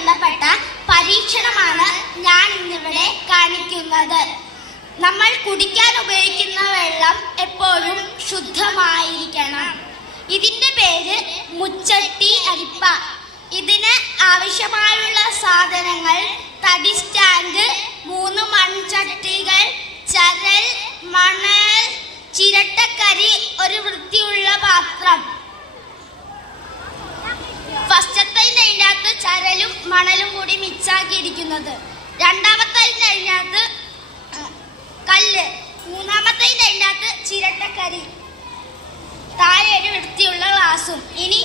ബന്ധപ്പെട്ട പരീക്ഷണമാണ് ഞാൻ ഇന്നിവിടെ കാണിക്കുന്നത്. നമ്മൾ കുടിക്കാൻ ഉപയോഗിക്കുന്ന വെള്ളം എപ്പോഴും ശുദ്ധമായിരിക്കണം. ഇതിന്റെ പേര് മുച്ചട്ടി അരിപ്പ. ഇതിന് ആവശ്യമായുള്ള സാധനങ്ങൾ തടി സ്റ്റാൻഡ്, 3 മൺചട്ടികൾ, ചരൽ, മണൽ, ചിരട്ടക്കരി, ഒരു വൃത്തിയുള്ള പാത്രം. ഫസ്റ്റത്തതിനകത്ത് ചരലും മണലും കൂടി മിക്സാക്കിയിരിക്കുന്നത്, രണ്ടാമത്തതിനകത്ത് കല്ല്, മൂന്നാമത്തതിനകത്ത് ചിരട്ടക്കരി, താഴെ ഒരു വൃത്തിയുള്ള ഗ്ലാസും. ഇനി